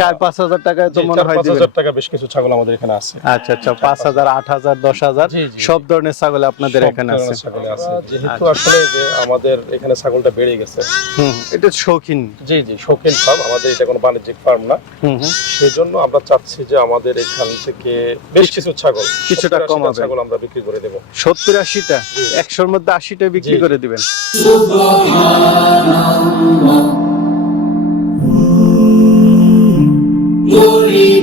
চার পাঁচ হাজার টাকায় তো মনে হয় হাজার টাকা বেশ কিছু ছাগল আমাদের এখানে আছে। আচ্ছা আচ্ছা পাঁচ হাজার আট হাজার দশ হাজার। সব ধরনের ছাগল আপনাদের এখানে আছে। যেহেতু আচ্ছা। আসলে যে আমাদের এখানে ছাগলটা বেড়ে গেছে হুম এটা শৌখিন। জি জি শৌখিন ফার্ম আমাদের এটা কোনো বাণিজ্যিক ফার্ম না। হুম হুম। সেজন্য আমরা চাচ্ছি যে আমাদের এখান থেকে বেশ কিছু ছাগল কিছুটা 70 80 ছাগল আমরা বিক্রি করে দেবো। সত্তর আশিটা? একশোর মধ্যে আশিটা বিক্রি করে দিবেন।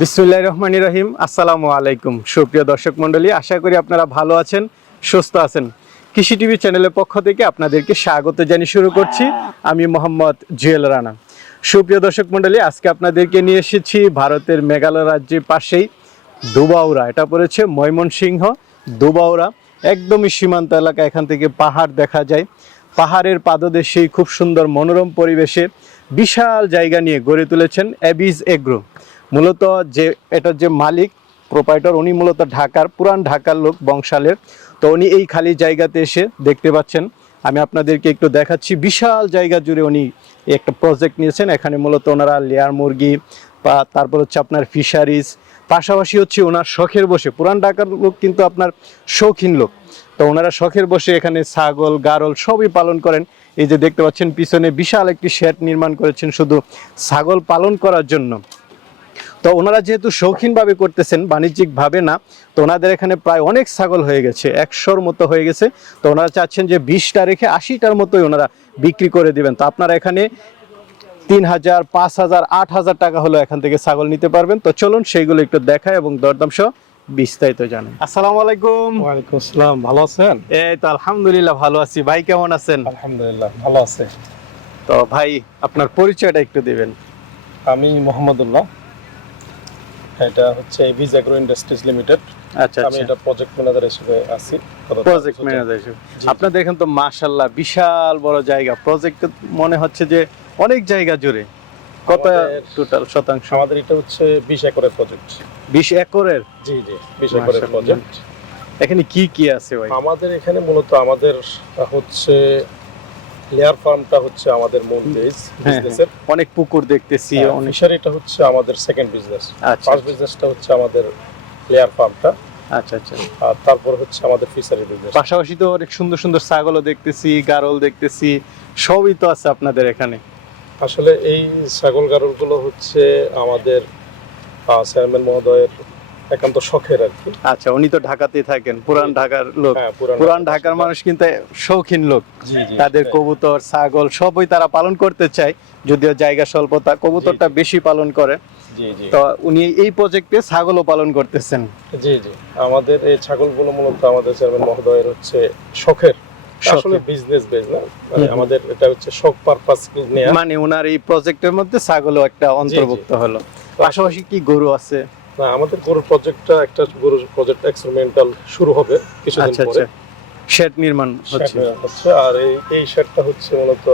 বিসমুল্লাহ রহমান রহিম। আসসালামু আলাইকুম। সুপ্রিয় দর্শক মণ্ডলী, আশা করি আপনারা ভালো আছেন, সুস্থ আছেন। কৃষি টিভি চ্যানেলের পক্ষ থেকে আপনাদেরকে স্বাগত জানিয়ে শুরু করছি। আমি মোহাম্মদ জুয়েল রানা। সুপ্রিয় দর্শক মণ্ডলী, আজকে আপনাদেরকে নিয়ে এসেছি ভারতের মেঘালয় রাজ্যের পাশেই দুবাউরা। এটা পড়েছে ময়মনসিংহ, দুবাউরা। একদমই সীমান্ত এলাকা, এখান থেকে পাহাড় দেখা যায়। পাহাড়ের পাদদেশেই খুব সুন্দর মনোরম পরিবেশে বিশাল জায়গা নিয়ে গড়ে তুলেছেন অ্যাবিজ এগ্রো। মূলত যে, এটার যে মালিক প্রোপাইটর উনি মূলত ঢাকার, পুরান ঢাকার লোক, বংশালের। তো উনি এই খালি জায়গাতে এসে দেখতে পাচ্ছেন। আমি আপনাদেরকে একটু দেখাচ্ছি, বিশাল জায়গা জুড়ে উনি একটা প্রজেক্ট নিয়েছেন। এখানে মূলত ওনারা লেয়ার মুরগি, বা তারপর হচ্ছে আপনার ফিশারিজ পাশাপাশি হচ্ছে ওনার শখের বসে। পুরান ঢাকার লোক কিন্তু আপনার শৌখিন লোক। তো ওনারা শখের বসে এখানে ছাগল, গারল সবই পালন করেন। এই যে দেখতে পাচ্ছেন, পিছনে বিশাল একটি শেড নির্মাণ করেছেন শুধু ছাগল পালন করার জন্য। তো ওনারা যেহেতু শৌখিনভাবে করতেছেন বাণিজ্যিকভাবে না তো ওনাদের এখানে প্রায় অনেক ছাগল হয়ে গেছে একশোর মতো হয়ে গেছে। তো ওনারা চাচ্ছেন যে বিশটা রেখে আশিটার মতোই ওনারা বিক্রি করে দিবেন। তো আপনারা এখানে তিন হাজার পাঁচ হাজার আট হাজার টাকা হলো এখান থেকে ছাগল নিতে পারবেন। তো চলুন সেইগুলো একটু দেখায় এবং দরদাম সহ বিস্তারিত জানেন আসসালামু আলাইকুম। ওয়ালাইকুম আসসালাম ভালো আছেন? এই তো আলহামদুলিল্লাহ ভালো আছি। ভাই কেমন আছেন? আলহামদুলিল্লাহ ভালো আছে। তো ভাই আপনার পরিচয়টা একটু দিবেন। আমি মোহাম্মদুল্লাহ এটা হচ্ছে এভিজ অ্যাগ্রো ইন্ডাস্ট্রিজ লিমিটেড আচ্ছা আমি আচ্ছা। এটা প্রজেক্ট ম্যানেজার হিসেবে আছি প্রজেক্ট ম্যানেজার। আপনাদের এখানে তো মাশাল্লাহ বিশাল বড় জায়গা। প্রজেক্ট মনে হচ্ছে যে অনেক জায়গা জুড়ে। কত টোটাল শতাংশ? আমাদের এটা হচ্ছে বিশ একরের প্রজেক্ট বিশ একরের? জি জি বিশ একরের প্রজেক্ট এখানে কি কি আছে ভাই? আমাদের এখানে মূলত আমাদের হচ্ছে লেয়ার ফার্মটা হচ্ছে আমাদের মূল হ্যাঁ, বিজনেসের অনেক পুকুর দেখতেছি অনেক ফিশারিটা হচ্ছে আমাদের সেকেন্ড বিজনেস ফার্স্ট বিজনেসটা হচ্ছে আমাদের লেয়ার ফার্মটা আচ্ছা আচ্ছা। আর তারপর হচ্ছে আমাদের ফিশারি বিজনেস পাশাপাশি তো অনেক সুন্দর সুন্দর ছাগলও দেখতেছি গারল দেখতেছি সবই তো আছে আপনাদের এখানে। আসলে এই ছাগল গারলগুলো হচ্ছে আমাদের চেয়ারম্যান মহোদয়ের একান্ত শখের আর কি। আচ্ছা উনি তো ঢাকাতেই থাকেন পুরান ঢাকার লোক। হ্যাঁ পুরান ঢাকার মানুষ কিন্তু শৌখিন লোক। তাদের হ্যাঁ, কবুতর ছাগল সবই তারা পালন করতে চায় যদিও জায়গা স্বল্পতা কবুতরটা বেশি পালন করে। জি জি। তো উনি এই প্রজেক্টে ছাগলও পালন করতেছেন। জি জি। আমাদের এই ছাগলগুলো মূলত আমাদের চেয়ারম্যান মহোদয়ের হচ্ছে শখের। আসলে বিজনেস বেজ না। মানে আমাদের এটা হচ্ছে শখ পারপাস মানে ওনার এই প্রজেক্টের মধ্যে ছাগলও একটা অন্তর্ভুক্ত হলো। পাশাপাশি কি গরু আছে? না আমাদের গরুর প্রজেক্টটা একটা গরুর প্রজেক্ট এক্সপেরিমেন্টাল শুরু হবে কিছুদিন আচ্ছা পরে। আচ্ছা। শেড নির্মাণ হচ্ছে। হচ্ছে আর এই এই শেডটা হচ্ছে মূলত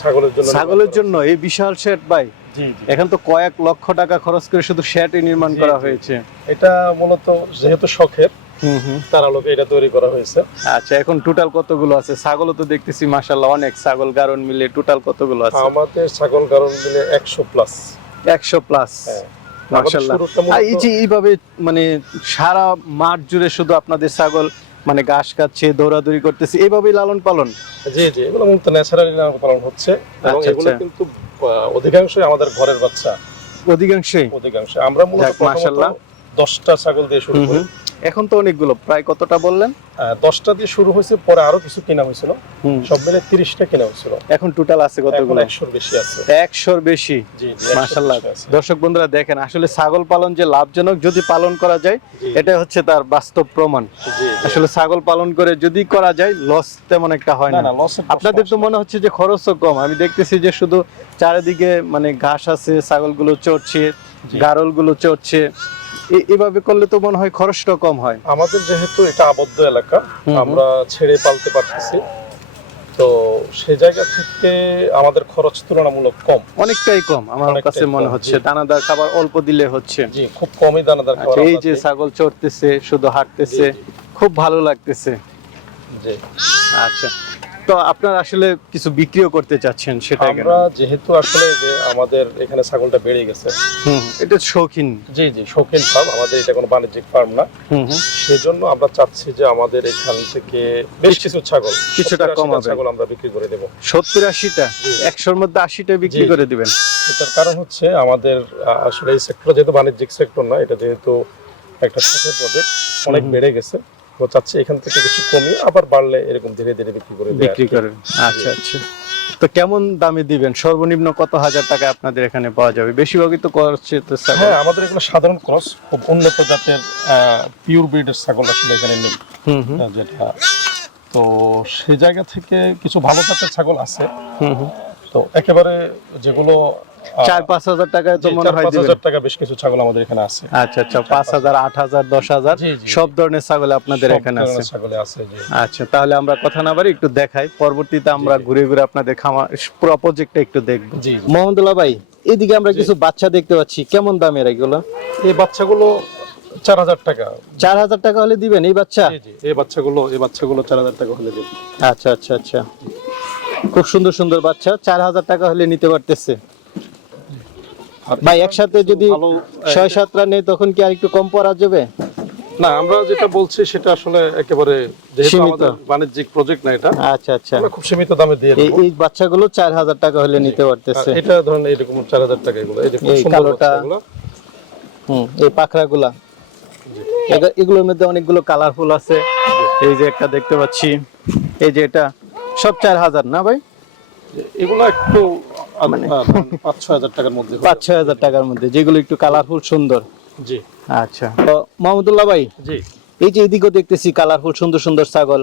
ছাগলের জন্য ছাগলের জন্য এই বিশাল শেড ভাই। এখন তো কয়েক লক্ষ টাকা খরচ করে শুধু শেডই নির্মাণ করা হয়েছে। এটা মূলত যেহেতু শখের হুম হুম। তার আলোকে এটা তৈরি করা হয়েছে। আচ্ছা এখন টোটাল কতগুলো আছে? ছাগলও তো দেখতেছি মাশাল্লাহ অনেক ছাগল গারণ মিলে টোটাল কতগুলো আছে? আমাদের ছাগল কারণ মিলে একশো প্লাস একশো প্লাস হ্যাঁ। মাশাল্লাহ এই যে এইভাবে মানে সারা মাঠ জুড়ে শুধু আপনাদের ছাগল মানে ঘাস খাচ্ছে দৌড়াদৌড়ি করতেছে এইভাবেই লালন পালন? জি জি এগুলো মূলত ন্যাচারালি পালন হচ্ছে এবং আচ্ছা, এগুলো আচ্ছা। কিন্তু অধিকাংশই আমাদের ঘরের বাচ্চা। অধিকাংশই? অধিকাংশ আমরা মূলত মাশাআল্লাহ। দশটা ছাগল দিয়ে শুরু করি। এখন তো অনেকগুলো। প্রায় কতটা বললেন? দশটা দিয়ে শুরু হয়েছে পরে আরও কিছু কেনা হয়েছিল। সব মিলে তিরিশটা কেনা হয়েছিল। এখন টোটাল আছে কতগুলো? একশোর বেশি আছে। একশোর বেশি? জি জি, 100 মাশাল্লাহ বেশি আছে। দর্শক বন্ধুরা দেখেন আসলে ছাগল পালন যে লাভজনক যদি পালন করা যায় এটা হচ্ছে তার বাস্তব প্রমাণ। আসলে ছাগল পালন করে যদি করা যায় লস তেমন একটা হয় না আপনাদের তো মনে হচ্ছে যে খরচও কম। আমি দেখতেছি যে শুধু চারিদিকে মানে ঘাস আছে ছাগলগুলো চড়ছে। গারলগুলো চড়ছে। এভাবে করলে তো মনে হয় খরচটা কম হয়। আমাদের যেহেতু এটা আবদ্ধ এলাকা। আমরা ছেড়ে পালতে পারতেছি। তো সে জায়গা থেকে আমাদের খরচ তুলনামূলক কম। অনেকটাই কম আমার কাছে মনে হচ্ছে। দানাদার খাবার অল্প দিলে হচ্ছে। জি খুব কমই দানাদার খাবার আচ্ছা এই যে ছাগল চড়তেছে শুধু হাঁটতেছে খুব ভালো লাগতেছে। জি। আচ্ছা। তো আপনারা আসলে কিছু বিক্রিও করতে চাচ্ছেন সেটা আমরা যেহেতু আসলে যে আমাদের এখানে ছাগলটা বেড়ে গেছে। হুম এটা শৌখিন। জি জি শৌখিন ফার্ম আমাদের এটা কোনো বাণিজ্যিক ফার্ম না। সেজন্য আমরা চাচ্ছি যে আমাদের এখান থেকে বেশ কিছু ছাগল কিছুটা 70 কমাবেন। ছাগল আমরা বিক্রি করে দেব। সত্তর আশিটা। একশোর মধ্যে আশিটা বিক্রি করে দিবেন? এটার কারণ হচ্ছে আমাদের আসলে এই সেক্টর যেহেতু বাণিজ্যিক সেক্টর না এটা যেহেতু একটা প্রজেক্ট অনেক বেড়ে গেছে। চাচ্ছি এখান থেকে কিছু কমিয়ে আবার বাড়লে এরকম ধীরে ধীরে বিক্রি করে বিক্রি করেন আচ্ছা আচ্ছা। তো কেমন দামে দিবেন? সর্বনিম্ন কত হাজার টাকা আপনাদের এখানে পাওয়া যাবে? বেশিরভাগই তো করছে তো ছাগল। হ্যাঁ আমাদের এগুলো সাধারণ ক্রস খুব উন্নত জাতের পিওর ব্রিডের ছাগল আসলে এখানে নেই। হুম হুম। যেটা তো সেই জায়গা থেকে কিছু ভালো জাতের ছাগল আছে। হুম হুম। তো একেবারে যেগুলো চার পাঁচ হাজার টাকায় তো মনে হয় হাজার টাকা বেশ কিছু ছাগল আমাদের এখানে আছে। আচ্ছা আচ্ছা পাঁচ হাজার আট হাজার দশ হাজার। সব ধরনের ছাগল আপনাদের এখানে আছে। আচ্ছা তাহলে আমরা কথা না বাড়ি একটু দেখাই। পরবর্তীতে আমরা ঘুরে ঘুরে আপনাদের খামার পুরো প্রজেক্টটা একটু দেখব। মোহাম্মদুল্লাহ ভাই এদিকে আমরা কিছু বাচ্চা দেখতে পাচ্ছি। কেমন দামের এগুলো? এই বাচ্চাগুলো চার হাজার টাকা। চার হাজার টাকা হলে দিবেন এই বাচ্চা? এই বাচ্চাগুলো এই বাচ্চাগুলো চার হাজার টাকা হলে দিবেন। আচ্ছা আচ্ছা আচ্ছা। খুব সুন্দর সুন্দর বাচ্চা চার হাজার টাকা হলে নিতে পারতেছে। ভাই একসাথে যদি ছয় সাতটা নেই তখন কি আর একটু কম পড়া যাবে না আমরা যেটা বলছি সেটা আসলে একেবারে যেহেতু সীমিত। আমাদের বাণিজ্যিক প্রজেক্ট না এটা আচ্ছা আচ্ছা আমরা খুব সীমিত দামে দিয়ে এই এই বাচ্চাগুলো চার হাজার টাকা হলে নিতে পারতেছে এটা ধরেন টাকা এগুলো এই যে খুব সুন্দর কালোটা। বাচ্চাগুলো। হুম এই পাখরাগুলা। এগুলোর মধ্যে অনেকগুলো কালারফুল আছে এই যে একটা দেখতে পাচ্ছি এই যে এটা সব চার হাজার না ভাই এগুলো একটু মানে- পাঁচ ছয় হাজার টাকার মধ্যে পাঁচ ছয় হাজার টাকার মধ্যে যেগুলো একটু কালারফুল সুন্দর। জি। আচ্ছা। তো মাহমুদুল্লাহ ভাই জি। এই যে এদিকেও দেখতেছি কালারফুল সুন্দর সুন্দর ছাগল।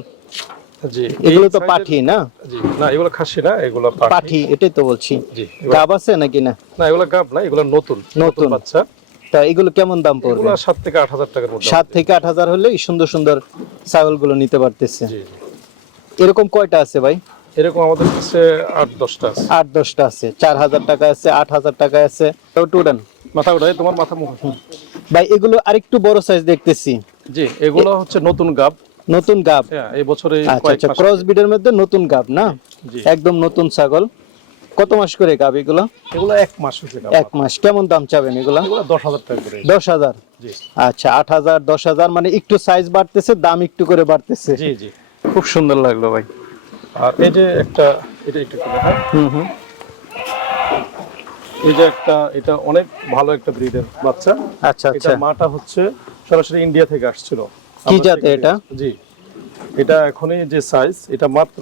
জি। এগুলো তো পাঠি না? জি। না এগুলো খাসি না এগুলো পাঠি। পাঠি এটাই তো বলছি। গাব আছে নাকি না? না এগুলো গাব না এগুলো নতুন নতুন। বাচ্চা। তা এগুলো কেমন দাম পড়বে? এগুলো থেকে আট হাজার টাকার মধ্যে সাত থেকে হলে সুন্দর সুন্দর ছাগলগুলো নিতে পারতেছে। জি। এরকম কয়টা আছে ভাই? এরকম আমাদের কাছে আট দশটা আছে। আট দশটা আছে। চার হাজার টাকা আছে আট হাজার টাকা আছে। তো মাথা উঠাই তোমার মাথা মুখ। ভাই এগুলো আরেকটু বড় সাইজ দেখতেছি। জি এগুলো হচ্ছে নতুন গাব। নতুন গাব। হ্যাঁ এই বছরে আচ্ছা আচ্ছা ক্রস বিডের মধ্যে নতুন গাব না? একদম নতুন ছাগল। কত মাস করে গাব এগুলো? এগুলো এক মাস এক মাস। কেমন দাম চাবেন এগুলো? এগুলো দশ হাজার টাকা করে। দশ হাজার? আচ্ছা আট হাজার দশ হাজার মানে একটু সাইজ বাড়তেছে দাম একটু করে বাড়তেছে। জি জি। খুব সুন্দর লাগল ভাই। আর এই যে একটা এটা একটু হুম হুম। এই যে একটা এটা অনেক ভালো একটা ব্রিডের বাচ্চা। আচ্ছা আচ্ছা। মাটা হচ্ছে সরাসরি ইন্ডিয়া থেকে আসছিল। কি জাতে এটা? জি। এটা এখনই যে সাইজ এটা মাত্র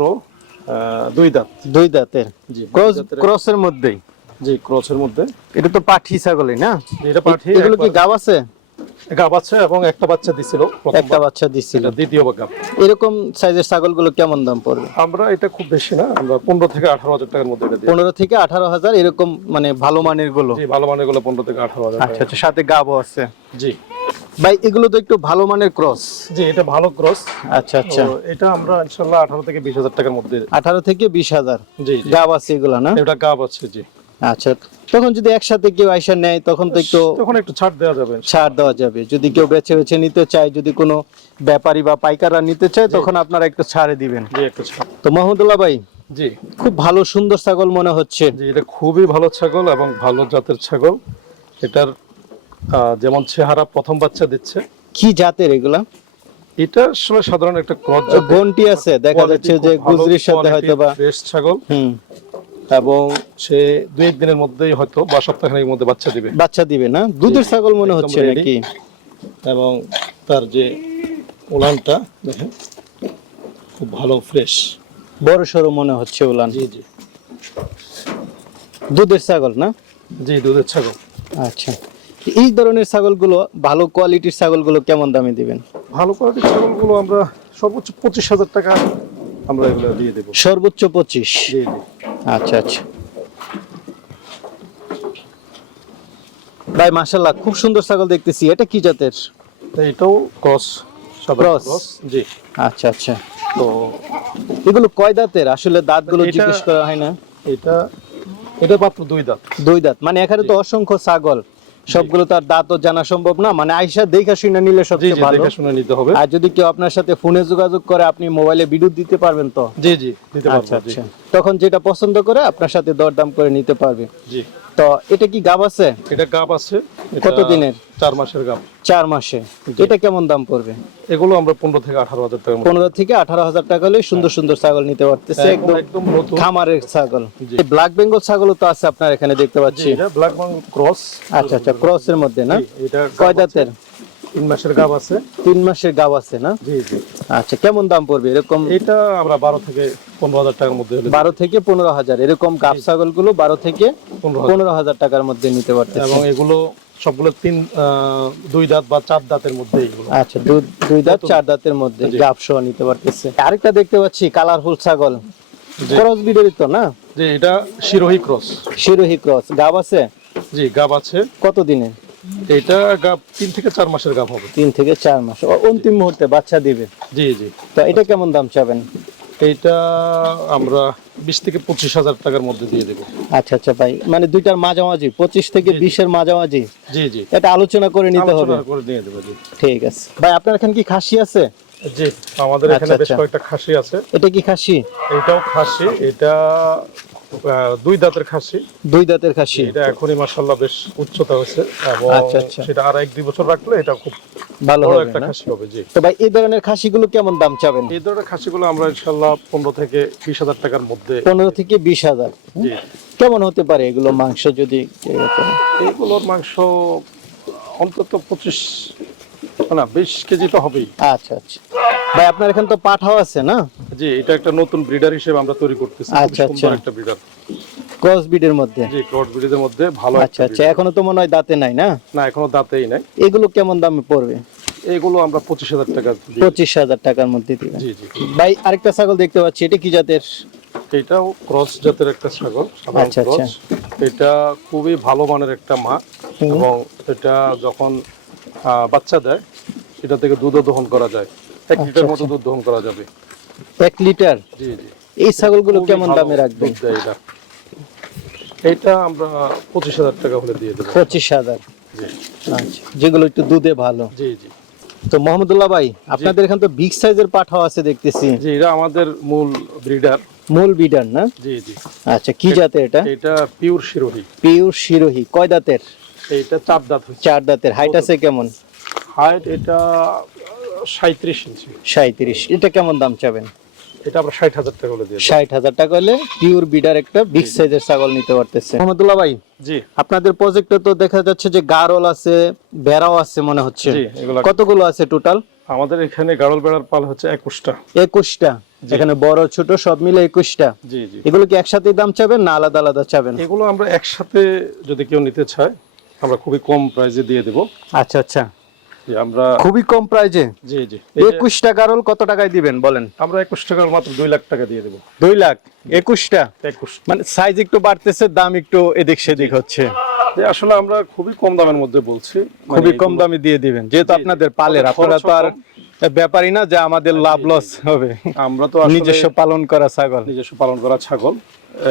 দুই দাঁত। দুই দাঁতের। জি ক্রস ক্রসের মধ্যেই? জি ক্রসের মধ্যে। এটা তো পাঠি ছাগলই না? এটা পাঠি এগুলো কি গাব আছে? গাব আছে এবং একটা বাচ্চা দিছিল একটা বাচ্চা দিছিল। দ্বিতীয় গাব এরকম সাইজের ছাগলগুলো কেমন দাম পড়বে? আমরা এটা খুব বেশি না আমরা পনেরো থেকে আঠারো হাজার টাকার মধ্যে এটা পনেরো থেকে আঠারো হাজার এরকম মানে ভালো মানেরগুলো ভালো মানেরগুলো পনেরো থেকে আঠারো হাজার আচ্ছা আচ্ছা সাথে গাবও আছে। জি। ভাই এগুলো তো একটু ভালো মানের ক্রস। জি এটা ভালো ক্রস। আচ্ছা আচ্ছা। এটা আমরা ইনশাল্লাহ আঠারো থেকে বিশ হাজার টাকার মধ্যে আঠারো থেকে বিশ হাজার। জি জি। গাব আছে এগুলো না? এটা গাব আছে জি। আচ্ছা তখন যদি একসাথে কেউ আইসা নেয় তখন তো একটু তখন একটু ছাড় দেওয়া যাবে। ছাড় দেওয়া যাবে। যদি কেউ বেছে বেছে নিতে চায় যদি কোনো ব্যাপারী বা পাইকাররা নিতে চায় তখন আপনারা একটু ছাড়ে দিবেন। জি একটু ছাড়। তো মাহমুদুল্লাহ ভাই জি। খুব ভালো সুন্দর ছাগল মনে হচ্ছে। জি এটা খুবই ভালো ছাগল এবং ভালো জাতের ছাগল। এটার যেমন চেহারা প্রথম বাচ্চা দিচ্ছে। কি জাতের এগুলা? এটা আসলে সাধারণ একটা ক্রস ঘন্টি আছে। দেখা যাচ্ছে যে গুজরির সাথে হয়তো বা বেশ ছাগল। হুম। এবং সে দুই এক দিনের মধ্যেই হয়তো বা সপ্তাহখানেকের মধ্যে বাচ্চা দিবে। বাচ্চা দিবে না? দুধের ছাগল মনে হচ্ছে। নাকি? এবং তার যে উলানটা দেখেন খুব ভালো ফ্রেশ বড় সড়ো মনে হচ্ছে উলান। জি জি। দুধের ছাগল না? জি দুধের ছাগল। আচ্ছা। এই ধরনের ছাগলগুলো ভালো কোয়ালিটির ছাগলগুলো কেমন দামে দিবেন? ভালো কোয়ালিটির ছাগলগুলো আমরা সর্বোচ্চ পঁচিশ হাজার টাকা আমরা এগুলো দিয়ে দেবো। সর্বোচ্চ পঁচিশ। জি জি। আচ্ছা আচ্ছা। ভাই মাশাল্লাহ খুব সুন্দর ছাগল দেখতেছি। এটা কি জাতের? এটাও ক্রস ক্রস? জি। আচ্ছা আচ্ছা। তো এগুলো কয় দাঁতের? আসলে দাঁতগুলো জিজ্ঞেস করা হয় না। এটা এটা মাত্র দুই দাঁত। দুই দাঁত। মানে এখানে তো অসংখ্য ছাগল। সবগুলো তার দাঁতও জানা সম্ভব না। মানে আইসা দেখা শুনে নিলে সবচেয়ে ভালো। দেখে শুনে নিতে হবে। আর যদি কেউ আপনার সাথে ফোনে যোগাযোগ করে আপনি মোবাইলে বিদ্যুৎ দিতে পারবেন তো? জি জি দিতে আচ্ছা পারব জি। আচ্ছা। তখন যেটা পছন্দ করে আপনার সাথে দরদাম করে নিতে পারবে। জি। তো এটা কি গাব আছে? এটা গাব আছে। কত দিনের? চার মাসের গাব। চার মাসে। এটা কেমন দাম পড়বে? এগুলো আমরা পনেরো থেকে আঠারো হাজার টাকা পনেরো থেকে আঠারো হাজার টাকা হলে সুন্দর সুন্দর ছাগল নিতে পারতেছে। একদম খামারের ছাগল। ব্ল্যাক বেঙ্গল ছাগলও তো আছে আপনার এখানে দেখতে পাচ্ছি। এটা ব্ল্যাক বাং ক্রস আচ্ছা আচ্ছা ক্রসের মধ্যে না? এটা কয় দাঁতের তিন মাসের গাব আছে। তিন মাসের গাব আছে না? জি জি। আচ্ছা কেমন দাম পড়বে? এরকম এটা আমরা বারো থেকে পনেরো হাজার টাকার মধ্যে বারো থেকে পনেরো হাজার। এরকম গাব ছাগলগুলো বারো থেকে পনেরো হাজার। টাকার মধ্যে নিতে পারতেছে। এবং এগুলো সবগুলো তিন দুই দাঁত বা চার দাঁতের মধ্যে এগুলো। আচ্ছা দুই দুই দাঁত চার দাঁতের মধ্যে জি। গাব সহ নিতে পারতেছে। আরেকটা দেখতে পাচ্ছি কালারফুল ছাগল। জি। ক্রস বিডেরই তো না? যে এটা শিরোহী ক্রস। শিরোহী ক্রস। গাব আছে? জি গাব আছে। কত দিনে এটা গাব তিন থেকে চার মাসের গাব হবে। তিন থেকে চার মাস। অন্তিম মুহূর্তে বাচ্চা দিবে? জি জি। তো এটা কেমন দাম চাবেন? এইটা আমরা বিশ থেকে পঁচিশ হাজার টাকার মধ্যে দিয়ে দেবো। আচ্ছা আচ্ছা ভাই মানে দুইটার মাঝামাঝি পঁচিশ থেকে। বিশের মাঝামাঝি? জি জি। এটা আলোচনা করে নিতে হবে। করে দিয়ে দেবো জি। ঠিক আছে। ভাই আপনার এখানে কি খাসি আছে? জি আমাদের এখানে আচ্ছা, বেশ আচ্ছা। কয়েকটা খাসি আছে। এটা কি খাসি? এটাও খাসি এটা দুই দাঁতের খাসি। দুই দাঁতের খাসি। এটা এখনই মাসাল্লাহ বেশ উচ্চতা হয়েছে আচ্ছা, আচ্ছা। সেটা আর এক দুই বছর রাখলে এটা খুব ভালো হবে একটা খাসি হবে জি। তো ভাই এই ধরনের খাসিগুলো কেমন দাম চাবেন? এই ধরনের খাসিগুলো আমরা ইনশাল্লাহ পনেরো থেকে বিশ হাজার টাকার মধ্যে পনেরো থেকে বিশ হাজার। জি। কেমন হতে পারে এগুলো মাংস যদি এগুলোর মাংস অন্তত পঁচিশ না বিশ কেজি তো হবেই। আচ্ছা আচ্ছা। ভাই আপনার এখানে তো পাঠাও আছে না? জি এটা একটা নতুন ব্রিডার হিসেবে আমরা তৈরি করতেছি। আচ্ছা, আচ্ছা। একটা ব্রিডার ক্রস বিডের মধ্যে? জি ক্রস ব্রিডের মধ্যে ভালো আচ্ছা আচ্ছা। এখনও তো মনে হয় দাঁতে নাই না? না এখনও দাঁতেই নাই। এগুলো কেমন দামে পড়বে? এগুলো আমরা পঁচিশ হাজার টাকা পঁচিশ হাজার টাকার মধ্যে দিবেন। জি জি ভাই আরেকটা ছাগল দেখতে পাচ্ছি এটা কি জাতের? এটাও ক্রস জাতের একটা ছাগল আচ্ছা, আচ্ছা। এটা খুবই ভালো মানের একটা মা এবং এটা যখন বাচ্চা দেয় এটা থেকে দুধও দহন করা যায়। এক আচ্ছা, লিটার মতো আচ্ছা। দুধ দহন করা যাবে। এক লিটার? এই ছাগলগুলো কেমন দামে রাখবেন এটা। এটা আমরা পঁচিশ হাজার টাকা হলে দিয়ে দেবো। পঁচিশ হাজার। আচ্ছা যেগুলো একটু দুধে ভালো। জি জি। তো মোহাম্মদুল্লাহ ভাই আপনাদের এখানে তো বিগ সাইজের পাঠাও আছে দেখতেছি। জি এটা আমাদের মূল ব্রিডার মূল বিডার না? জি জি। আচ্ছা কি জাতের এটা? এটা পিওর শিরোহী। পিওর শিরোহী। কয় দাঁতের? এইটা চার দাঁত চার দাঁতের। হাইট আছে কেমন? হাইট এটা সাঁত্রিশ ইঞ্চি। সাঁত্রিশ। এটা কেমন দাম চাবেন? এটা আমরা ষাট হাজার টাকা হলে দিয়ে দেবো। ষাট হাজার টাকা হলে পিওর বিডার একটা বিগ সাইজের ছাগল নিতে পারতেছে। মোহাম্মদুল্লাহ ভাই জি। আপনাদের প্রজেক্টে তো দেখা যাচ্ছে যে গারল আছে আছে মনে হচ্ছে। জি এগুলো কতগুলো আছে টোটাল আমাদের এখানে গাড়ল বেড়ার পাল হচ্ছে একুশটা। একুশটা। এখানে বড় ছোট সব মিলে একুশটা। জি জি। এগুলো কি একসাথে দাম চাবেন না আলাদা আলাদা চাবেন? এগুলো আমরা একসাথে যদি কেউ নিতে চায় আমরা খুবই কম প্রাইসে দিয়ে দেবো। আচ্ছা আচ্ছা। আমরা খুবই কম প্রাইজে জি জি। একুশটা কত টাকায় দিবেন বলেন? আমরা একুশ মাত্র দুই লাখ টাকা দিয়ে দেবো। দুই লাখ? একুশটা? একুশ। মানে সাইজ একটু বাড়তেছে দাম একটু এদিক সেদিক হচ্ছে। আসলে আমরা খুবই কম দামের মধ্যে বলছি মানে খুবই কম দামে দিয়ে দিবেন। যেহেতু। আপনাদের পালের আপনারা তো আর ব্যাপারই না যে আমাদের লাভ। লস হবে। আমরা তো নিজস্ব পালন করা ছাগল। নিজস্ব পালন করা ছাগল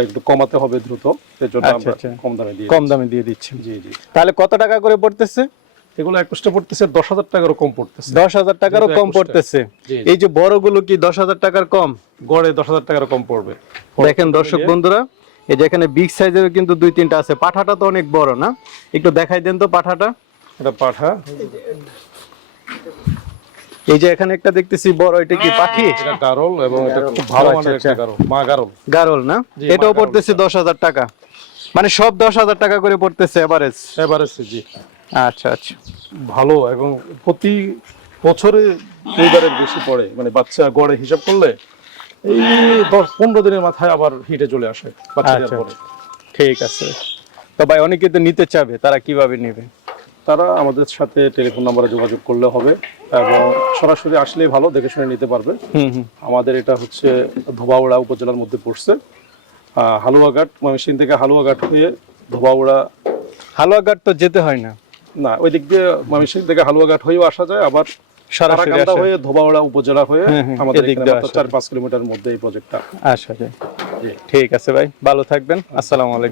একটু কমাতে হবে দ্রুত আচ্ছা, আমরা আচ্ছা। কম দামে দিয়ে কম দামে দিয়ে দিচ্ছেন জি জি। তাহলে কত টাকা করে পড়তেছে? এগুলো একুশটা পড়তেছে দশ হাজার টাকারও কম পড়তেছে। দশ হাজার টাকারও কম পড়তেছে। এই যে বড়গুলো কি দশ হাজার টাকার কম? গড়ে দশ হাজার টাকারও কম পড়বে। দেখেন দর্শক বন্ধুরা এই যে এখানে বিগ সাইজের কিন্তু দুই তিনটা আছে। পাঠাটা তো অনেক বড় না? একটু দেখাই দেন তো পাঠাটা। এটা পাঠা। এই যে এখানে একটা দেখতেছি বড় এটা কি পাখি? এটা গারল এবং এটা খুব ভালো আচ্ছা, মানের একটা আচ্ছা। গারল। মা গারল। গারল না? এটাও পড়তেছে দশ হাজার টাকা। মানে সব দশ হাজার টাকা করে পড়তেছে এভারেজ এভারেজ জি। আচ্ছা আচ্ছা। ভালো এবং প্রতি বছরে দুইবারের বেশি পড়ে। মানে বাচ্চা গড়ে হিসাব করলে এই দশ পনেরো দিনের মাথায় আবার হিটে চলে আসে বাচ্চা দেওয়ার আচ্ছা। পরে। ঠিক আছে। তো ভাই অনেকে তো নিতে চাবে তারা কীভাবে নেবে? তারা আমাদের সাথে টেলিফোন নাম্বারে যোগাযোগ করলে হবে এবং সরাসরি আসলেই ভালো দেখে শুনে নিতে পারবে। আমাদের এটা হচ্ছে ধোবাউড়া উপজেলার মধ্যে পড়ছে। হালুয়াঘাট ময়মনসিংহ থেকে হালুয়াঘাট হয়ে ধোবাউড়া হালুয়াঘাট তো যেতে হয় না। না ওই দিক দিয়ে ময়মনসিংহ থেকে হালুয়াঘাট হয়েও আসা যায় আবার সারাকান্দা হয়ে ধোবাওড়া উপজেলা হয়ে হ্যাঁ, হ্যাঁ, আমাদের দিক দিয়ে চার পাঁচ কিলোমিটার মধ্যে এই প্রজেক্টটা আসা যায়। ঠিক আছে ভাই ভালো থাকবেন। আসসালামু আলাইকুম।